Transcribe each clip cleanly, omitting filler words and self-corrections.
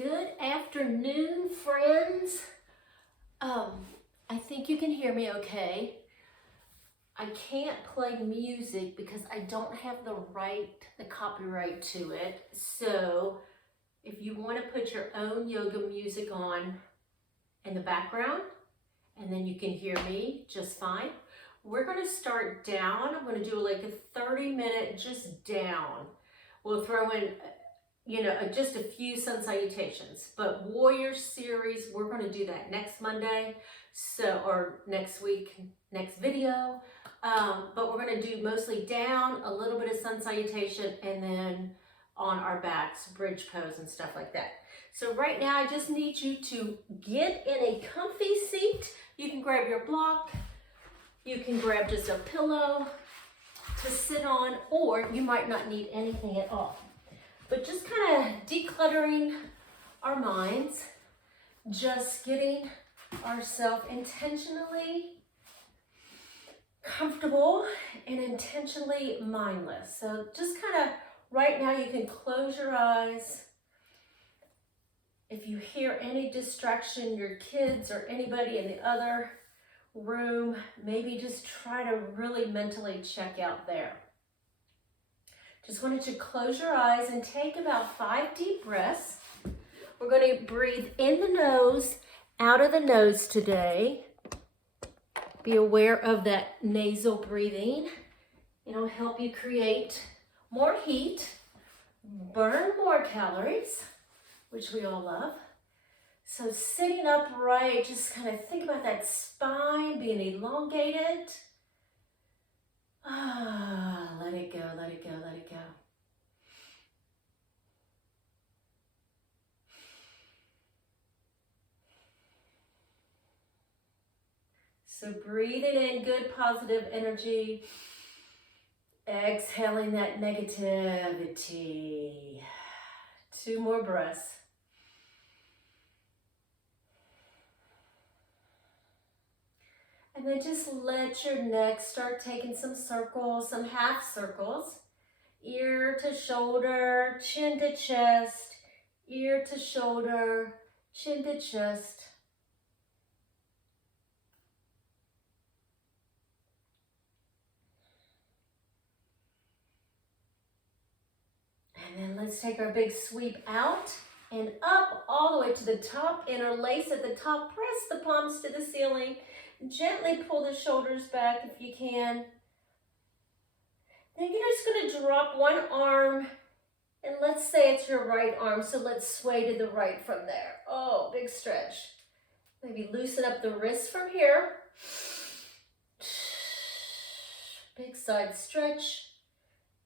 Good afternoon, friends. I think you can hear me okay. I can't play music because I don't have the copyright to it. So if you want to put your own yoga music on in the background, and then you can hear me just fine. We're going to start down. I'm going to do like a 30-minute just down. We'll throw in just a few sun salutations, but warrior series, we're going to do that next Monday, or next week, next video. But we're going to do mostly down, a little bit of sun salutation, and then on our backs, bridge pose and stuff like that. So right now, I just need you to get in a comfy seat. You can grab your block, you can grab just a pillow to sit on, or you might not need anything at all. But just kind of decluttering our minds, just getting ourselves intentionally comfortable and intentionally mindless. So just kind of right now, you can close your eyes. If you hear any distraction, your kids or anybody in the other room, maybe just try to really mentally check out there. Just wanted to close your eyes and take about 5 deep breaths. We're going to breathe in the nose, out of the nose today. Be aware of that nasal breathing. It'll help you create more heat, burn more calories, which we all love. So sitting upright, just kind of think about that spine being elongated. Let it go, let it go, let it go. So breathing in good positive energy, exhaling that negativity. 2 more breaths. And then just let your neck start taking some circles, some half circles. Ear to shoulder, chin to chest, ear to shoulder, chin to chest. And then let's take our big sweep out and up all the way to the top. Interlace at the top, press the palms to the ceiling. Gently pull the shoulders back if you can. Then you're just going to drop one arm, and let's say it's your right arm, so let's sway to the right from there. Oh, big stretch. Maybe loosen up the wrist from here. Big side stretch,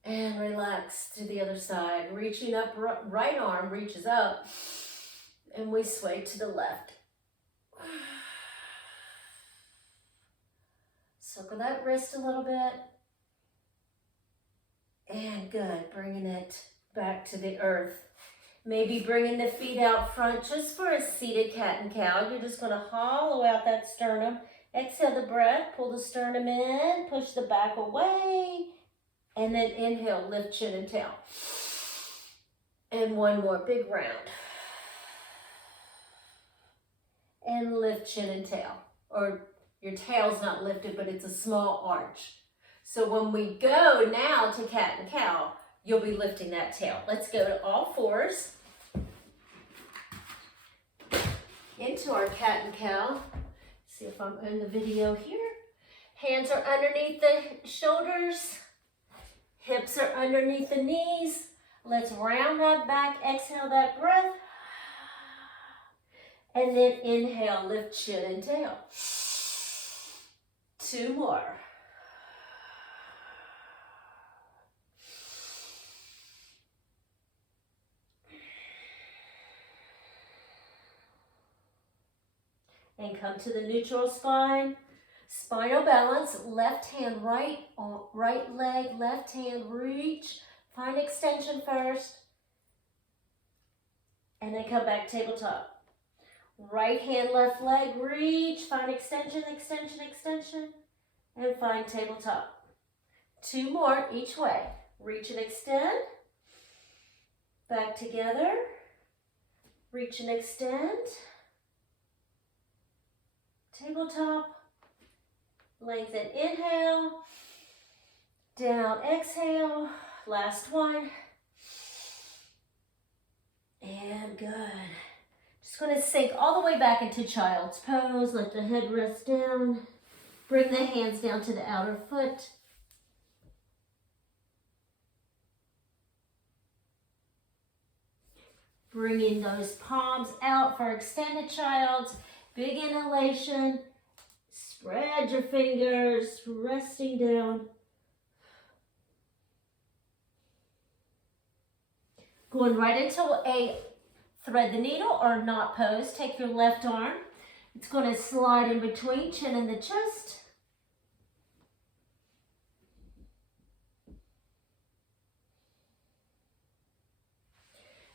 and relax to the other side. Reaching up, right arm reaches up, and we sway to the left. Circle that wrist a little bit. And good, bringing it back to the earth. Maybe bringing the feet out front just for a seated cat and cow. You're just going to hollow out that sternum. Exhale the breath, pull the sternum in, push the back away. And then inhale, lift chin and tail. And one more big round. And lift chin and tail. Or your tail's not lifted, but it's a small arch. So when we go now to cat and cow, you'll be lifting that tail. Let's go to all fours. Into our cat and cow. See if I'm in the video here. Hands are underneath the shoulders. Hips are underneath the knees. Let's round that back. Exhale that breath. And then inhale, lift chin and tail. 2 more. And come to the neutral spine. Spinal balance, left hand right leg, left hand reach. Find extension first. And then come back tabletop. Right hand, left leg, reach, find extension, extension, extension, and find tabletop. 2 more each way. Reach and extend. Back together. Reach and extend. Tabletop. Lengthen, inhale. Down, exhale. Last one. And good. Just going to sink all the way back into child's pose. Let the head rest down. Bring the hands down to the outer foot. Bringing those palms out for extended child's. Big inhalation. Spread your fingers, resting down. Going right into a thread the needle or knot pose. Take your left arm. It's going to slide in between chin and the chest.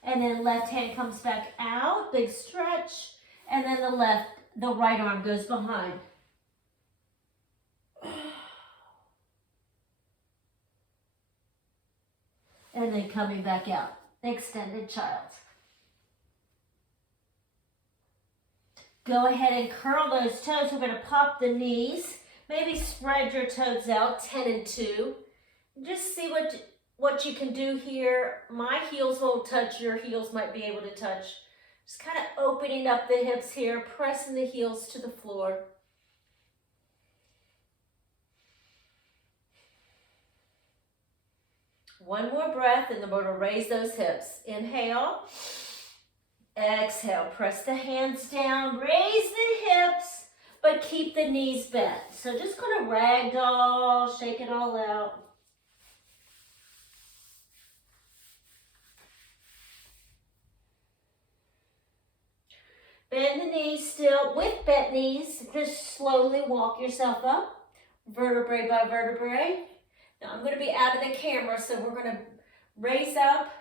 And then left hand comes back out, big stretch. And then the right arm goes behind. And then coming back out, extended child. Go ahead and curl those toes. We're going to pop the knees. Maybe spread your toes out, 10 and 2. Just see what you can do here. My heels won't touch. Your heels might be able to touch. Just kind of opening up the hips here, pressing the heels to the floor. One more breath, and then we're going to raise those hips. Inhale. Exhale. Press the hands down. Raise the hips, but keep the knees bent. So just kind of ragdoll, shake it all out. Bend the knees still. With bent knees, just slowly walk yourself up, vertebrae by vertebrae. Now I'm going to be out of the camera, so we're going to raise up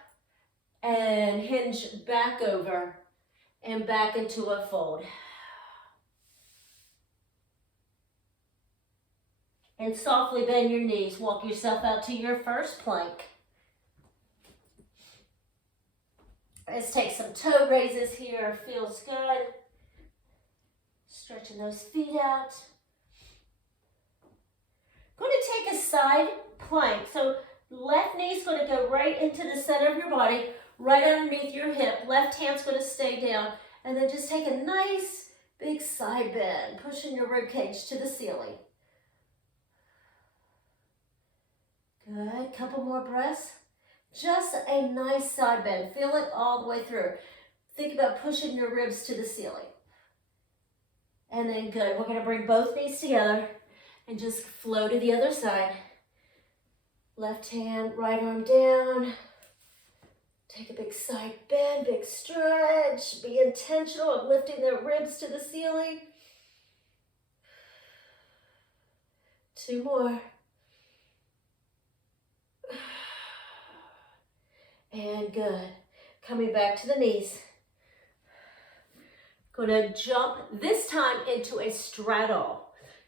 and hinge back over and back into a fold. And softly bend your knees. Walk yourself out to your first plank. Let's take some toe raises here. Feels good. Stretching those feet out. Going to take a side plank. So left knee is going to go right into the center of your body, right underneath your hip. Left hand's going to stay down. And then just take a nice big side bend, pushing your rib cage to the ceiling. Good. Couple more breaths. Just a nice side bend. Feel it all the way through. Think about pushing your ribs to the ceiling. And then good. We're going to bring both knees together and just flow to the other side. Left hand, right arm down. Take a big side bend, big stretch. Be intentional of lifting the ribs to the ceiling. 2 more. And good. Coming back to the knees. Going to jump this time into a straddle.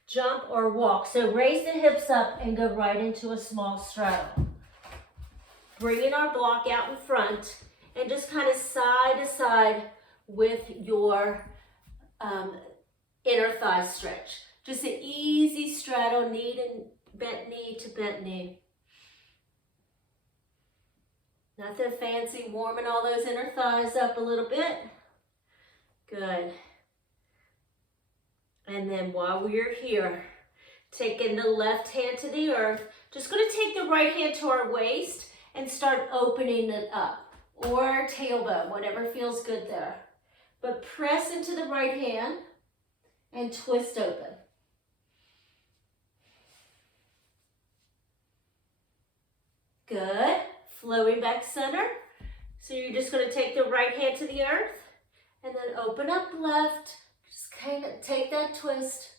Jump or walk. So raise the hips up and go right into a small straddle. Bringing our block out in front and just kind of side to side with your inner thigh stretch. Just an easy straddle, knee and bent knee to bent knee. Nothing fancy, warming all those inner thighs up a little bit. Good. And then while we're here, taking the left hand to the earth, just going to take the right hand to our waist and start opening it up. Or tailbone, whatever feels good there. But press into the right hand and twist open. Good. Flowing back center. So you're just going to take the right hand to the earth and then open up left. Just kind of take that twist,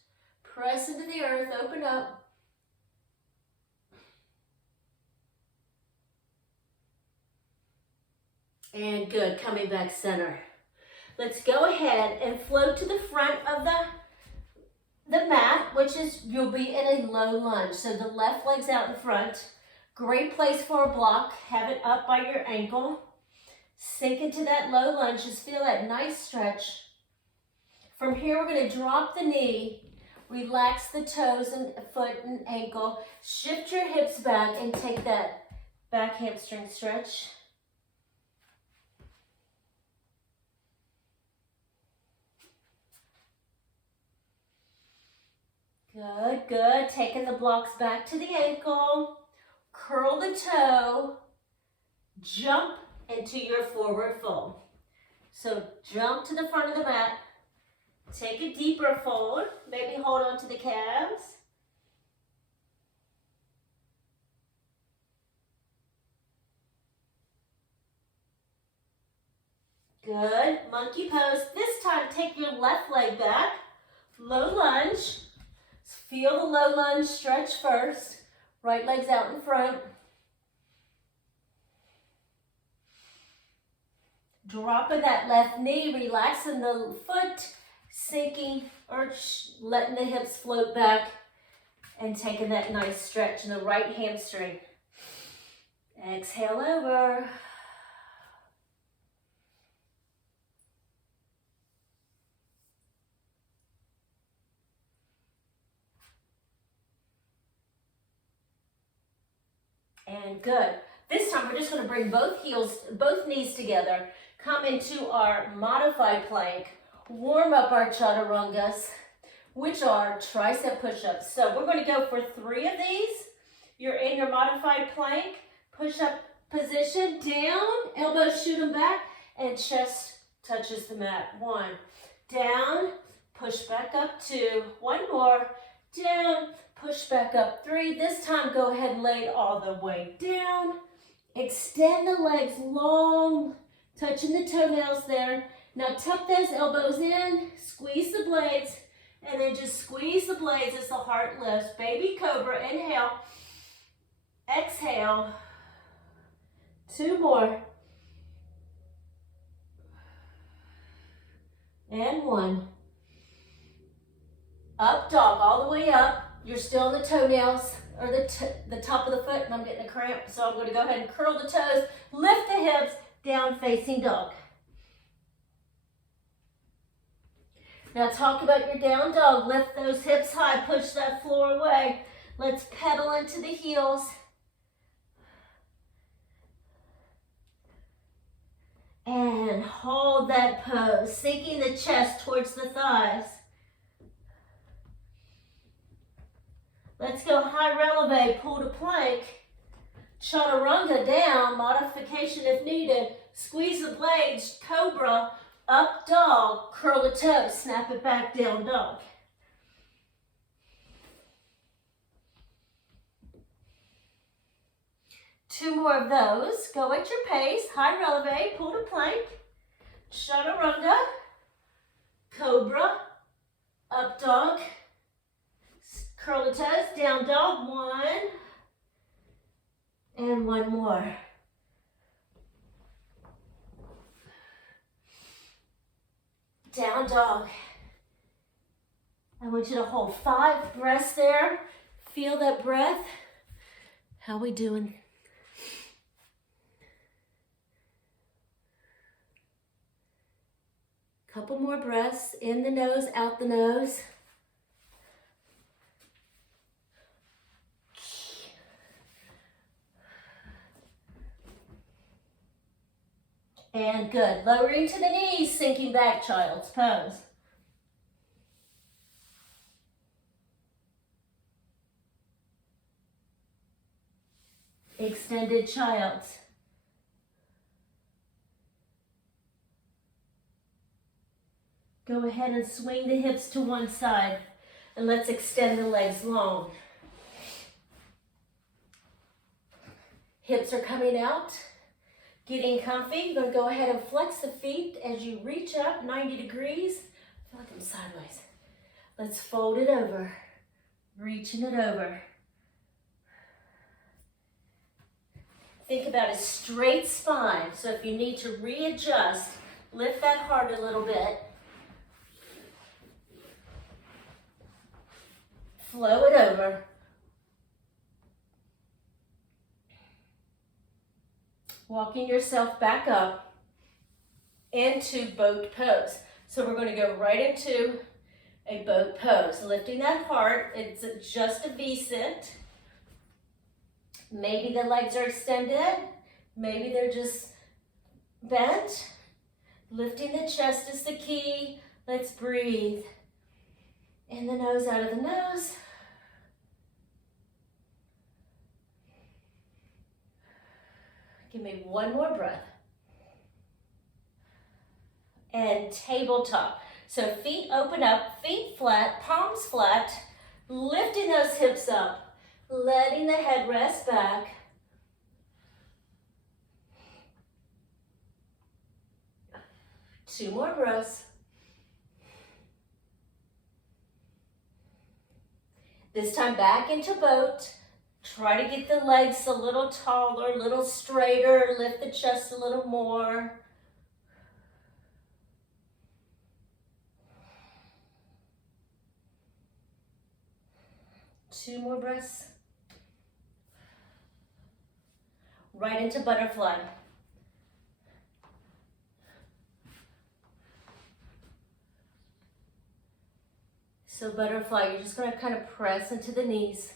press into the earth, open up. And good, coming back center. Let's go ahead and float to the front of the mat, which is, you'll be in a low lunge. So the left leg's out in front. Great place for a block. Have it up by your ankle. Sink into that low lunge. Just feel that nice stretch. From here, we're going to drop the knee, relax the toes and foot and ankle, shift your hips back and take that back hamstring stretch. Good, good. Taking the blocks back to the ankle. Curl the toe. Jump into your forward fold. So jump to the front of the mat. Take a deeper fold. Maybe hold on to the calves. Good. Monkey pose. This time, take your left leg back. Low lunge. Feel the low lunge stretch first. Right leg's out in front. Dropping that left knee, relaxing the foot, sinking or letting the hips float back and taking that nice stretch in the right hamstring. Exhale over. And good. This time we're just going to bring both knees together. Come into our modified plank. Warm up our Chaturangas, which are tricep push-ups. So we're going to go for 3 of these. You're in your modified plank. Push-up position. Down. Elbows shoot them back. And chest touches the mat. 1. Down. Push back up. 2. 1 more. Down. Push back up. 3. This time, go ahead and lay it all the way down. Extend the legs long, touching the toenails there. Now tuck those elbows in, squeeze the blades, and then just squeeze the blades as the heart lifts. Baby cobra, inhale. Exhale. 2 more. And 1. Up dog, all the way up. You're still on the toenails, or the top of the foot, and I'm getting a cramp, so I'm going to go ahead and curl the toes, lift the hips, down facing dog. Now talk about your down dog. Lift those hips high, push that floor away. Let's pedal into the heels. And hold that pose, sinking the chest towards the thighs. Let's go high releve, pull to plank. Chaturanga down, modification if needed. Squeeze the blades, cobra, up dog, curl the toes, snap it back, down dog. Two more of those. Go at your pace, high releve, pull to plank. Chaturanga, cobra, up dog. Curl the toes, down dog, 1, and 1 more. Down dog. I want you to hold 5 breaths there. Feel that breath. How we doing? Couple more breaths, in the nose, out the nose. And good. Lowering to the knees, sinking back, child's pose. Extended child's. Go ahead and swing the hips to one side. And let's extend the legs long. Hips are coming out. Getting comfy. You're going to go ahead and flex the feet as you reach up 90 degrees. I feel like I'm sideways. Let's fold it over. Reaching it over. Think about a straight spine. So if you need to readjust, lift that heart a little bit. Flow it over. Walking yourself back up. into boat pose. So we're going to go right into a boat pose. Lifting that heart, it's just a V-sit. Maybe the legs are extended. Maybe they're just bent. Lifting the chest is the key. Let's breathe. In the nose, out of the nose. Give me one more breath. And tabletop. So feet open up, feet flat, palms flat, lifting those hips up, letting the head rest back. Two more breaths. This time back into boat. Try to get the legs a little taller, a little straighter, lift the chest a little more. Two more breaths. Right into butterfly. So butterfly, you're just going to kind of press into the knees.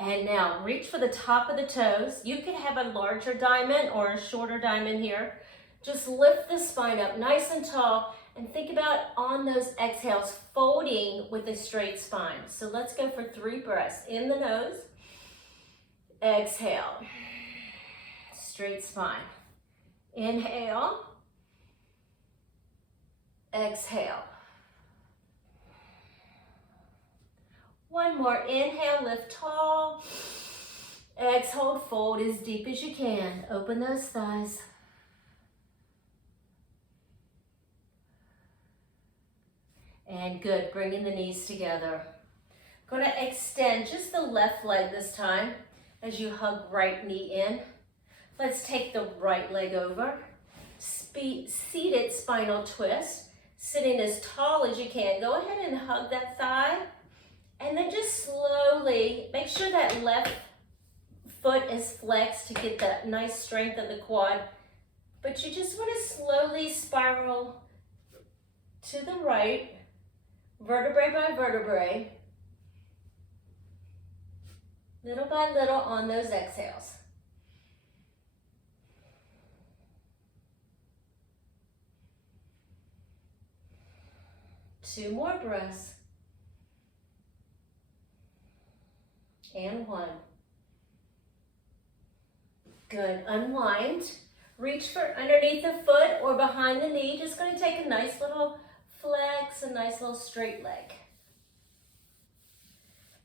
And now reach for the top of the toes. You can have a larger diamond or a shorter diamond here. Just lift the spine up nice and tall and think about on those exhales folding with a straight spine. So let's go for 3 breaths. In the nose, exhale, straight spine. Inhale, exhale. One more, inhale, lift tall. Exhale, fold as deep as you can. Open those thighs. And good, bringing the knees together. Going to extend just the left leg this time as you hug right knee in. Let's take the right leg over. Seated spinal twist. Sitting as tall as you can. Go ahead and hug that thigh. And then just slowly, make sure that left foot is flexed to get that nice strength of the quad. But you just want to slowly spiral to the right, vertebrae by vertebrae, little by little on those exhales. Two more breaths. And 1. Good, unwind. Reach for underneath the foot or behind the knee. Just going to take a nice little flex, a nice little straight leg.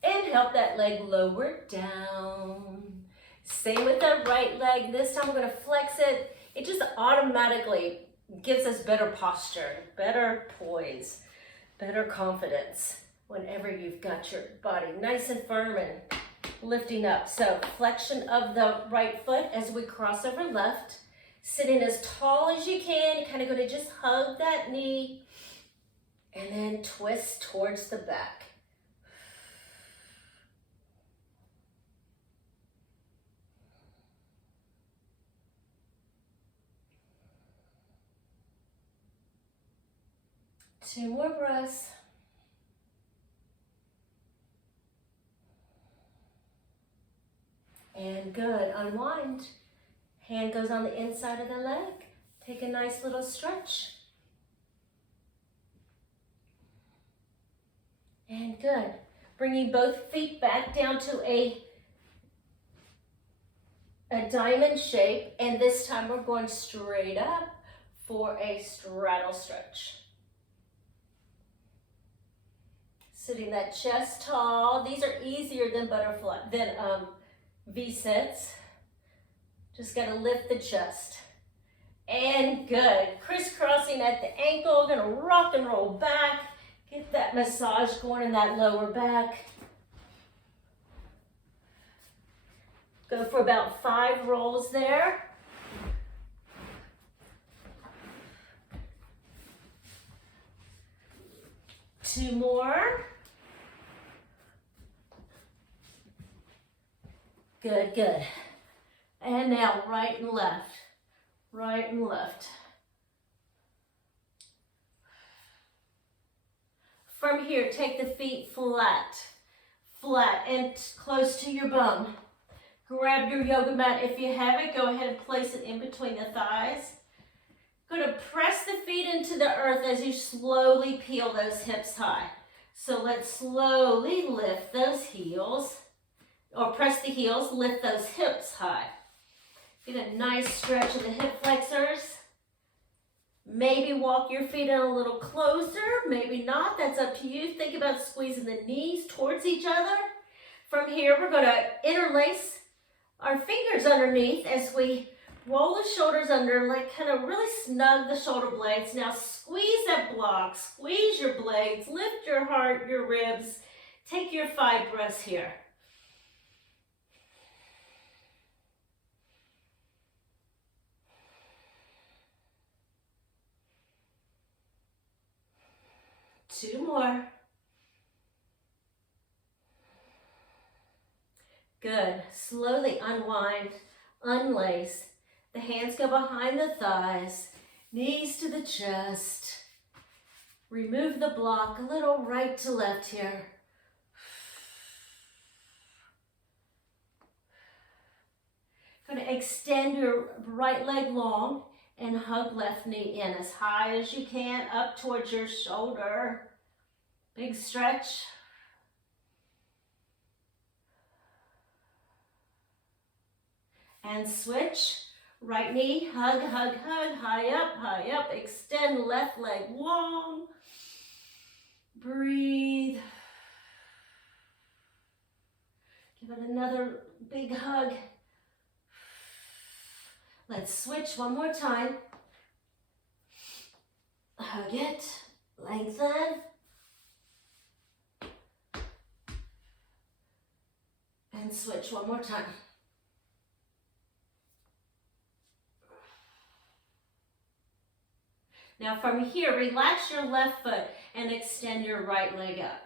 And help that leg lower down. Same with the right leg. This time we're going to flex it. It just automatically gives us better posture, better poise, better confidence whenever you've got your body nice and firm and lifting up. So flexion of the right foot as we cross over left. Sitting as tall as you can. You're kind of going to just hug that knee and then twist towards the back. Two more breaths. And good, unwind. Hand goes on the inside of the leg. Take a nice little stretch. And good. Bringing both feet back down to a diamond shape. And this time we're going straight up for a straddle stretch. Sitting that chest tall. These are easier than V-sits. Just got to lift the chest. And good. Crisscrossing at the ankle. Going to rock and roll back. Get that massage going in that lower back. Go for about 5 rolls there. Two more. Good, good. And now right and left, right and left. From here, take the feet flat, flat and close to your bum. Grab your yoga mat. If you have it, go ahead and place it in between the thighs. Going to press the feet into the earth as you slowly peel those hips high. So let's slowly lift those heels, or press the heels, lift those hips high. Get a nice stretch of the hip flexors. Maybe walk your feet in a little closer, maybe not, that's up to you. Think about squeezing the knees towards each other. From here, we're going to interlace our fingers underneath as we roll the shoulders under, like kind of really snug the shoulder blades. Now squeeze that block, squeeze your blades, lift your heart, your ribs. Take your 5 breaths here. Two more. Good. Slowly unwind, unlace. The hands go behind the thighs, knees to the chest. Remove the block, a little right to left here. Going to extend your right leg long and hug left knee in as high as you can, up towards your shoulder. Big stretch. And switch. Right knee, hug, hug, hug, high up, extend left leg long. Breathe. Give it another big hug. Let's switch one more time. Hug it, lengthen. And switch one more time. Now from here, relax your left foot and extend your right leg up.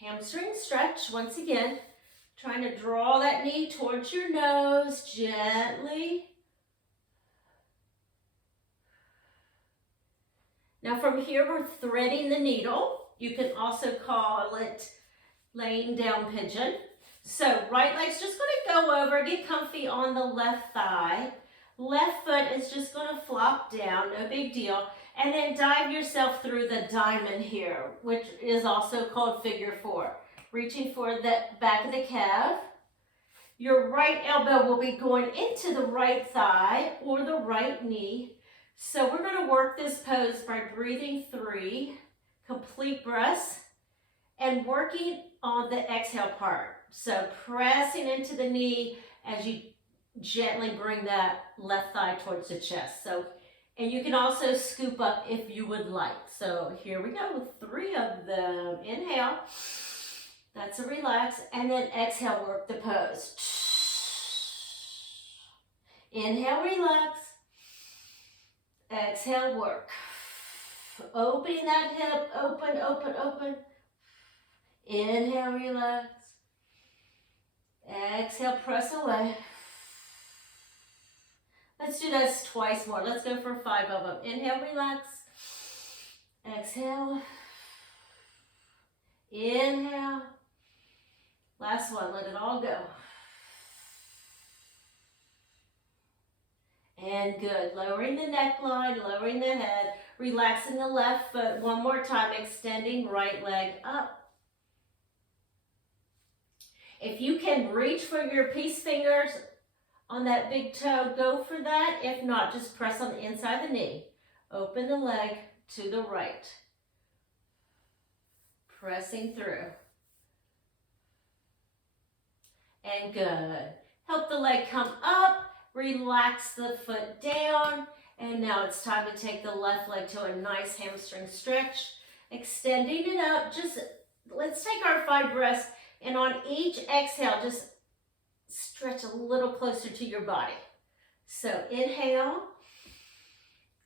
Hamstring stretch once again. Trying to draw that knee towards your nose gently. Now from here, we're threading the needle. You can also call it laying down pigeon. So right leg's just going to go over, get comfy on the left thigh. Left foot is just going to flop down, no big deal. And then dive yourself through the diamond here, which is also called figure 4. Reaching for the back of the calf. Your right elbow will be going into the right thigh or the right knee. So we're going to work this pose by breathing 3 complete breaths and working on the exhale part. So pressing into the knee as you gently bring that left thigh towards the chest. So, and you can also scoop up if you would like. So here we go with 3 of them. Inhale. That's a relax. And then exhale, work the pose. Inhale, relax. Exhale, work. Opening that hip, open, open, open. Inhale, relax. Exhale, press away. Let's do this twice more. Let's go for 5 of them. Inhale, relax. Exhale. Inhale. Last one, let it all go. And good. Lowering the neckline, lowering the head, relaxing the left foot. One more time, extending right leg up. If you can reach for your peace fingers on that big toe, go for that. If not, just press on the inside of the knee. Open the leg to the right. Pressing through. And good. Help the leg come up. Relax the foot down. And now it's time to take the left leg to a nice hamstring stretch. Extending it up. Just let's take our 5 breaths. And on each exhale, just stretch a little closer to your body. So inhale,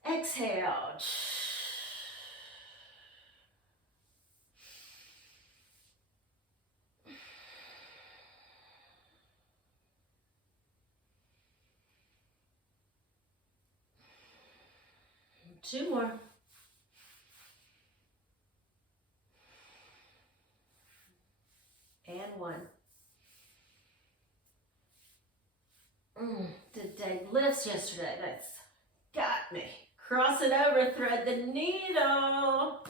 exhale. 2 more. And 1. Did Dave lifts yesterday? That's got me. Cross it over, thread the needle.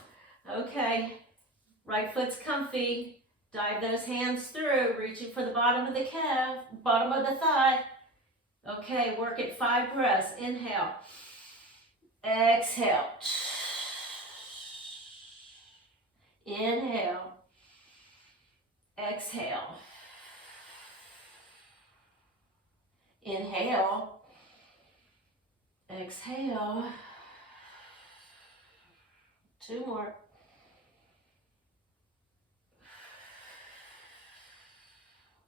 Okay, right foot's comfy. Dive those hands through, reaching for the bottom of the calf, bottom of the thigh. Okay, work it 5 breaths. Inhale. Exhale. Inhale. Exhale. Inhale. Exhale. 2 more.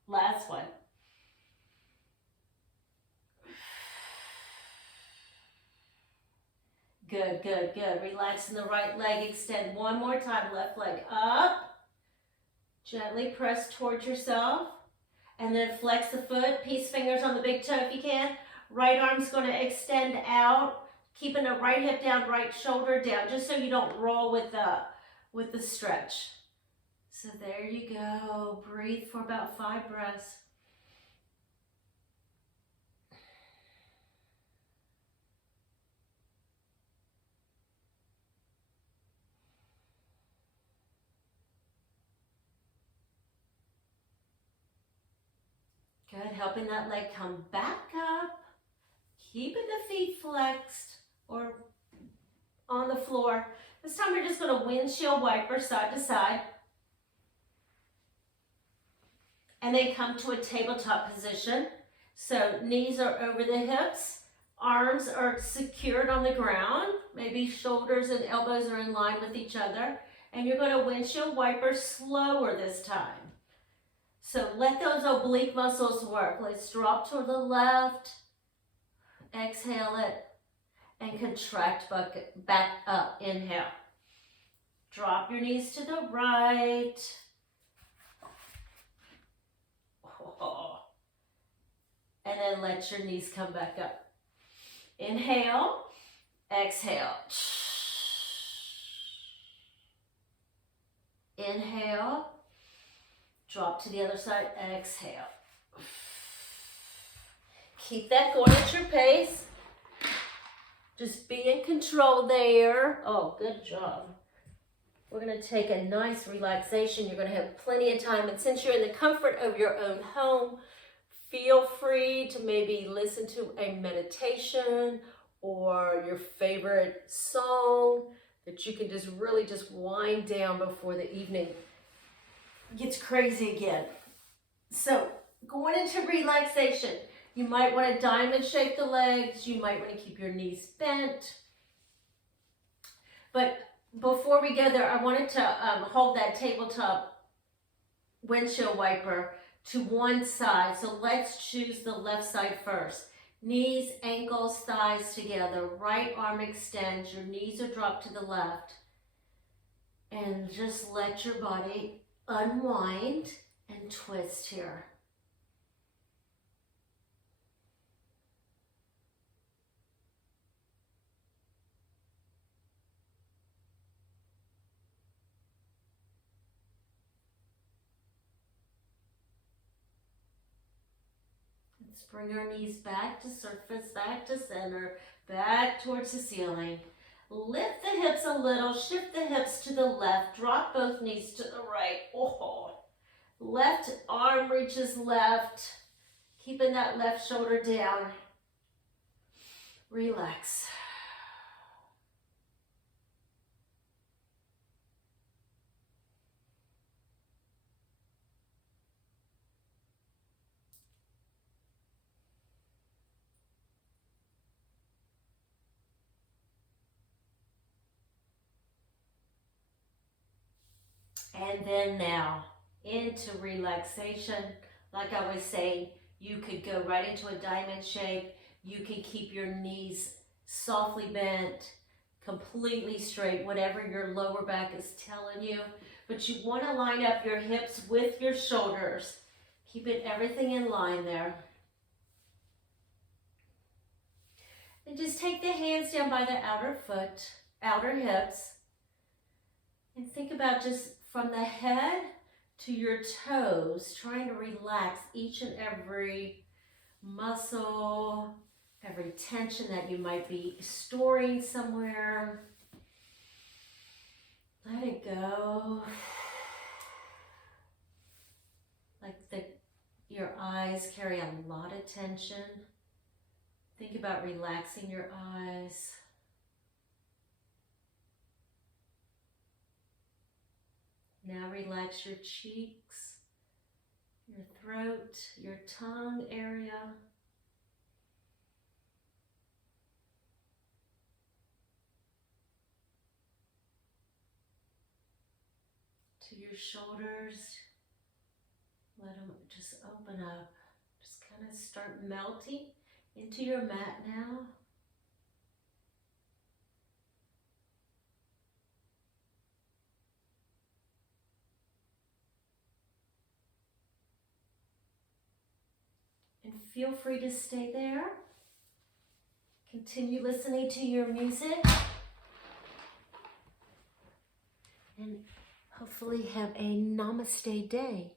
Last one. Good, good, good. Relaxing the right leg. Extend one more time. Left leg up. Gently press towards yourself. And then flex the foot. Peace fingers on the big toe if you can. Right arm's going to extend out. Keeping the right hip down, right shoulder down. Just so you don't roll with the stretch. So there you go. Breathe for about 5 breaths. Good, helping that leg come back up. Keeping the feet flexed or on the floor. This time we're just going to windshield wiper side to side. And then come to a tabletop position. So knees are over the hips. Arms are secured on the ground. Maybe shoulders and elbows are in line with each other. And you're going to windshield wiper slower this time. So let those oblique muscles work. Let's drop to the left. Exhale it. And contract back up. Inhale. Drop your knees to the right. And then let your knees come back up. Inhale. Exhale. Inhale. Drop to the other side. Exhale. Keep that going at your pace. Just be in control there. Oh, good job. We're going to take a nice relaxation. You're going to have plenty of time. And since you're in the comfort of your own home, feel free to maybe listen to a meditation or your favorite song that you can just really just wind down before the evening gets crazy again. So going into relaxation, you might want to diamond shape the legs. You might want to keep your knees bent. But before we go there, I wanted to hold that tabletop windshield wiper to one side. So let's choose the left side first. Knees, ankles, thighs together. Right arm extends. Your knees are dropped to the left. And just let your body unwind and twist here. Let's bring our knees back to surface, back to center, back towards the ceiling. Lift the hips a little, shift the hips to the left, drop both knees to the right. Oh. Left arm reaches left, keeping that left shoulder down. Relax. And then now, into relaxation. Like I was saying, you could go right into a diamond shape. You can keep your knees softly bent, completely straight, whatever your lower back is telling you. But you want to line up your hips with your shoulders. Keeping everything in line there. And And just take the hands down by the outer hips. And think about just from the head to your toes, trying to relax each and every muscle, every tension that you might be storing somewhere. Let it go. Like your eyes carry a lot of tension. Think about relaxing your eyes. Now relax your cheeks, your throat, your tongue area. To your shoulders, let them just open up. Just kind of start melting into your mat now. And feel free to stay there. Continue listening to your music. And hopefully have a namaste day.